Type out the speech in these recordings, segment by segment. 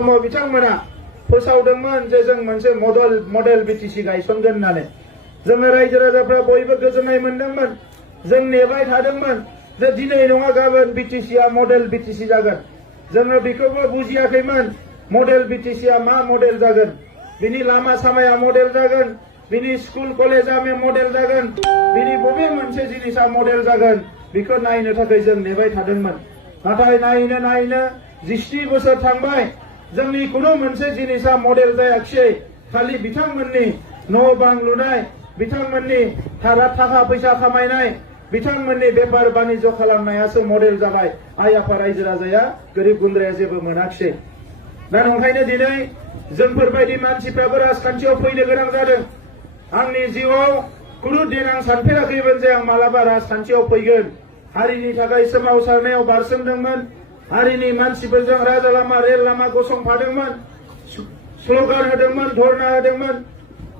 समाव बिथांमोना फोसावदोंमोन जे जों मोनसे मडेल बिटिसि गायसनगोन होननानै जोङो रायजो राजाफ्रा बयबो गोजोननाय मोनदोंमोन जों नेबाय थादोंमोन जे दिनै नङा गाबोन बिटिसिआ मडेल बिटिसि जागोन जोङो बेखौबो बुजियाखैमोन मडेल बिटिसिआ मा मडेल जागोन बिनि लामा सामाया मडेल जागोन बिनि स्कुल कलेजआ मडेल जागोन बिनि बबे मोनसे जिनिसा मडेल जागोन बेखौ नायनो थाखाय जों नेबाय थादोंमोन नाथाय नायनो 17 बोसोर थांबाय जोंनि कुनु मोनसे जिनिसा मडेल जायाखिसै खालि बिथांमोननि न' बां लुनाय बिथांमोननि थाखा फैसा खामायनाय बिथांमोननि बेफार बानिज्य खालामनायासो मडेल जाबाय आइ आफा रायजो राजाया गोरिब गुन्द्राया जेबो मोनाखिसै दा ओंखायनो दिनै जोंफोरबायदि मानसिफ्राबो राजखान्थियाव फैनो गोनां जादों आंनि जिउआव कुनु दिन आं सानफेराखैमोन जे आं मालाबा राजखान्थियाव फैगोन हारिनि थाखाय सोमावसारनायाव बारसोमदोंमोन हारिनि मानसिफोरजों राजा लामा रेल लामा गसंफादोंमोन स्लगान होदोंमोन धरना होदोंमोन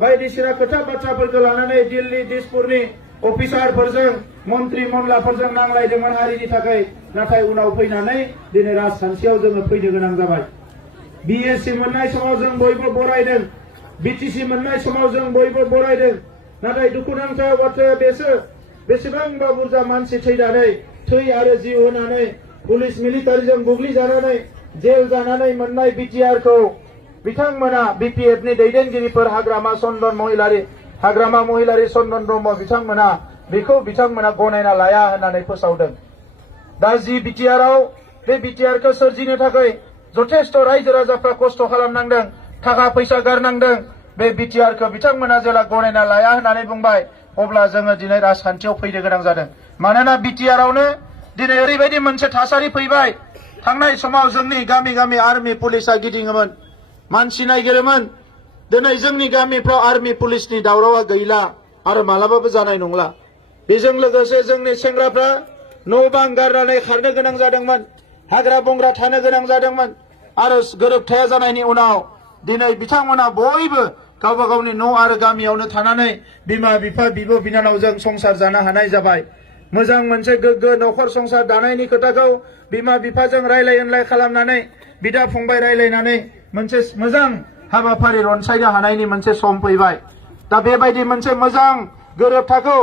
बायदिसिना खोथा बाथ्राफोरखौ लानानै दिल्ली दिसपुरनि अफिसारफोरजों मन्त्रि मनलाफोरजों नांलायदोंमोन हारिनि थाखाय नाथाय उनाव फैनानै दिनै राजखान्थियाव जोङो फैनो गोनां जाबाय बिएससि मोननाय समाव जों बयबो बरायदों बिटिसि मोननाय समाव जों बयबो बरायदों नाथाय दुखुनांथाव बाथ्राया बेसेबांबा बुरजा मानसि थैनानै थै आरो जिउ होनानै पुलिस मिलिटारिजों बुग्लिजानानै जेल जानानै मोननाय बिटिआरखौ बिथांमोना बिपिएफनि दैदेनगिरिफोर हाग्रामा महिलारि चन्दन ब्रह्म बिथांमोना गनायना लाया होननानै फोसावदों दा जि बिटिआरआव बे बिटिआरखौ सोरजिनो थाखाय जथेस्थ रायजो राजाफ्रा खस्थ' खालामनांदों थाखा फैसा गारनांदों बे बिटिआरखौ बिथांमोना जेला गनायना लाया होननानै बुंबाय अब्ला जोङो दिनै राजखान्थियाव फैनो गोनां जादों मानोना बिटिआरआवनो दिनै ओरैबायदि मोनसे थासारि फैबाय थांनाय समाव जोंनि गामि आर्मि पुलिसा गिदिङोमोन मानसि नायगिरोमोन दिनै जोंनि गामिफ्राव आर्मि पुलिसनि दावरावा गैला आरो मालाबाबो जानाय नंला बेजों लोगोसे जोंनि सेंग्राफ्रा न' बां गारनानै खारनो गोनां जादोंमोन हाग्रा बंग्रा थानो गोनां जादोंमोन आरो गोरोबथाया जानायनि उनाव दिनै बिथांमोना बयबो गावबा गावनि न' आरो गामियावनो थानानै बिमा बिफा बिब' बिनानावजों संसार जानो हानाय जाबाय मोजां मोनसे गोग्गो न'खर संसार दानायनि खोथाखौ बिमा बिफाजों रायलाय होनलाय खालामनानै बिदा फंबाय रायलायनानै मोनसे मोजां हाबाफारि रनसायनो हानायनि मोनसे सम फैबाय दा बेबायदि मोनसे मोजां गोरोबथाखौ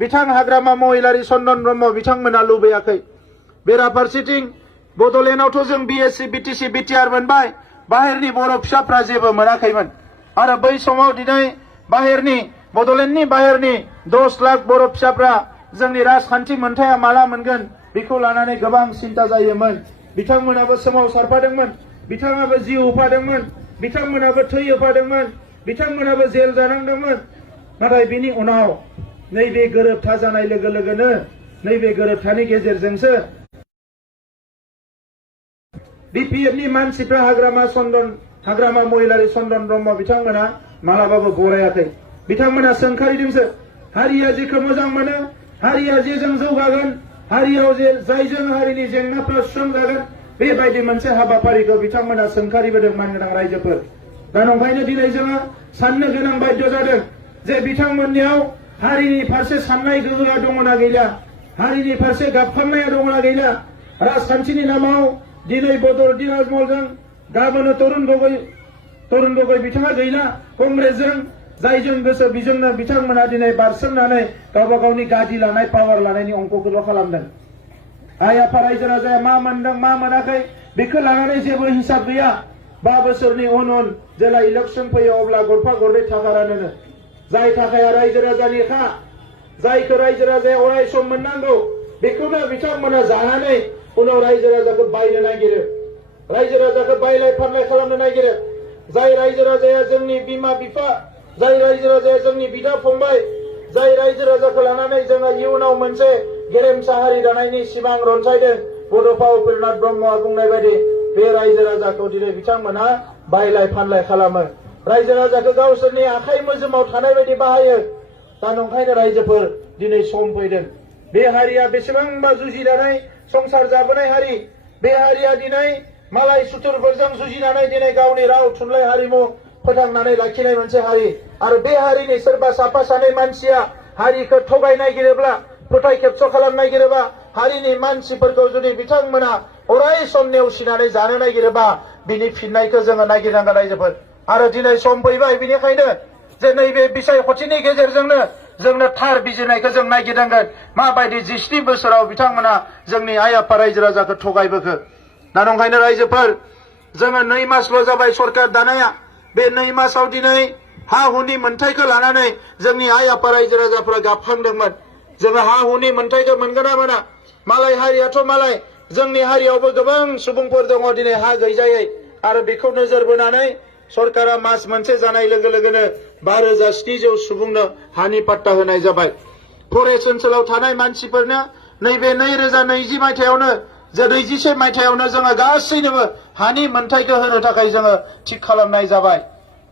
बिथां हाग्रामा महिलारि चन्दन ब्रह्म बिथांमोना लुबैयाखै बेराफारसेथिं बड'लेण्डआवथ' जों बिएससि बिटिसि बिटिआर मोनबाय बाहेरनि बर' फिसाफ्रा जेबो मोनाखैमोन आरो बै समाव दिनै बड'लेण्डनि बाहेरनि 10 लाख बर' फिसाफ्रा जोंनि राजखान्थि मोनथाया माला मोनगोन बेखौ लानानै गोबां सिन्था जायोमोन बिथांमोनाबो सोमावसारफादोंमोन बिथाङाबो जिउ होफादोंमोन बिथांमोनाबो थै होफादोंमोन बिथांमोनाबो जेल जानांदोंमोन नाथाय बिनि उनाव नैबे गोरोबथा जानाय लोगो लोगोनो नैबे गोरोबथानि गेजेरजोंसो बिपिएफनि मानसिफ्रा हाग्रामा महिलारि चन्दन ब्रह्म बिथांमोना मालाबाबो बरायाखै बिथांमोना सोंखारिदोंसो हारिया जेखौ मोजां मोनो हारिया जेजों जौगागोन हारियाव जायजों हारिनि जेंनाफ्रा सुस्रांजागोन बेबायदि मोनसे हाबाफारिखौ बिथांमोना सोंखारिबोदों मानगोनां रायजोफोर दा नंखायनो दिनै जोङो साननो गोनां बाध्य जादों जे बिथांमोननियाव हारिनि फारसे साननाय गोहोआ दङना गैला हारिनि फारसे गाबखांनाया दङना गैला राजखान्थिनि नामाव दिनै बदरुद्दिन आजमलजों गाबोनो तरुण गगৈ बिथाङा गैला कंग्रेसजों जायजों गोसो बिजोंनो बिथांमोना दिनै बारसोमनानै गावबा गावनि गादि लानाय पावार लानायनि अंकखौल' खालामदों आइ आफा रायजो राजाया मा मोनदों मा मोनाखै बेखौ लानानै जेबो हिसाब गैया 5 बोसोरनि उन जेला इलेक्सन फैयो अब्ला गरफा गरनै थाखा रानोनो जाय थाखाया रायजो राजानि जायखौ रायजो राजाया अराय सम मोननांगौ बेखौनो बिथांमोना जानानै उनाव रायजो राजाखौ बायनो नागिरो रायजो राजाखौ बायलाय फानलाय खालामनो नागिरो जाय रायजो राजाया जोंनि बिमा बिफा जाय रायजो राजाया जोंनि बिदा फंबाय जाय रायजो राजाखौ लानानै जोङो इयुनाव मोनसे गेरेमसा हारि दानायनि सिमां रनसायदों बड'फा उपेन्द्रनाथ ब्रह्मआ बुंनाय बायदि बे रायजो राजाखौ दिनै बिथांमोना बायलाय फानलाय खालामो रायजो राजाखौ गावसोरनि आखाइ मोजोमाव थानाय बायदि बाहायो दा नंखायनो रायजोफोर दिनै सम फैदों बे हारिया बेसेबांबा जुजिनानै संसार जाबोनाय हारि बे हारिया दिनै मालाय सुथुरफोरजों जुजिनानै दिनै गावनि राव थुनलाइ हारिमु फोथांनानै लाखिनाय मोनसे हारि आरो बे हारिनि सोरबा साफा सानै मानसिया हारिखौ थगाय नागिरोब्ला फोथाय खेबस' खालामनो नागिरोबा हारिनि मानसिफोरखौ जुदि बिथांमोना अराय सम नेवसिनानै जानो नागिरोबा बिनि फिननायखौ जोङो नागिरनांगोन रायजोफोर आरो दिनै सम फैबाय बेनिखायनो जे नैबे बिसायख'थिनि गेजेरजोंनो जोंनो थार बिजिरनायखौ जों नागिरनांगोन माबायदि 27 बोसोराव बिथांमोना जोंनि आइ आफा रायजो राजाखौ थगायबोखो दा नंखायनो रायजोफोर जोङो 2 मासल' जाबाय सरकार दानाया बे 2 मासाव दिनै हा हुनि मोन्थायखौ लानानै जोंनि आइ आफा रायजो राजाफोरा गाबखांदोंमोन जोङो हा हुनि मोन्थायखौ मोनगोन ना मोना मालाय हारियाथ' मालाय जोंनि हारियावबो गोबां सुबुंफोर दङ दिनै हा गैजायै आरो बेखौ नोजोर बोनानै सरकारा मास मोनसे जानाय लोगो लोगोनो 5,700 सुबुंनो हानि पाट्टा होनाय जाबाय फरेस्ट ओनसोलाव थानाय मानसिफोरनो नैबे 2020 मायथाइयावनो जे 21 मायथाइयावनो जोङो गासैनोबो हानि मोन्थायखौ होनो थाखाय जोङो थिग खालामनाय जाबाय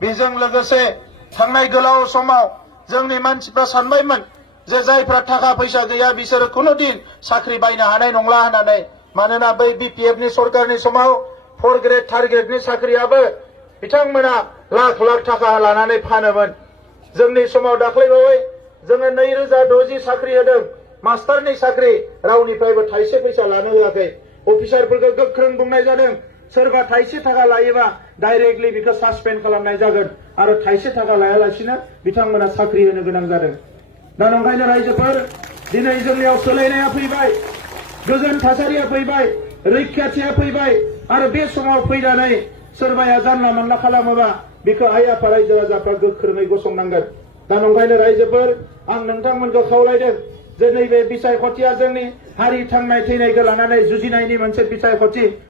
बेजों लोगोसे थांनाय गोलाव समाव जोंनि मानसिफ्रा सानबायमोन जे जायफ्रा थाखा फैसा गैया बिसोरो कुनु दिन साख्रि बायनो हानाय नंला होननानै मानोना बै बिपिएफनि सरकारनि समाव 4 ग्रेड 3 ग्रेडनि साख्रियाबो बिथांमोना लाख लाख थाखा लानानै फानोमोन जोंनि समाव दाख्लैबावै जोङो 2060 साख्रि होदों मास्टारनि साख्रि रावनिफ्रायबो थाइसे फैसा लानो होआखै अफिसारफोरखौ गोख्रों बुंनाय जादों सोरबा थाइसे थाखा लायोबा डाइरेक्टलि बिखौ सासपेन्ड खालामनाय जागोन आरो थाइसे थाखा लायालासिनो बिथांमोना साख्रि होनो गोनां जादों दा नंखायनो रायजोफोर दिनै जोंनियाव सोलायनाया फैबाय गोजोन थासारिया फैबाय रैखाथिया फैबाय आरो बे समाव फैनानै सोरबाया जानला मोनला खालामोबा बेखौ आइ आफा रायजो राजाफ्रा गोख्रोङै गसंनांगोन दा नंखायनो रायजोफोर आं नोंथांमोनखौ खावलायदों जे नैबे बिसायख'थिया जोंनि हारि थांनाय थैनायखौ लानानै जुजिनायनि मोनसे बिसायख'थि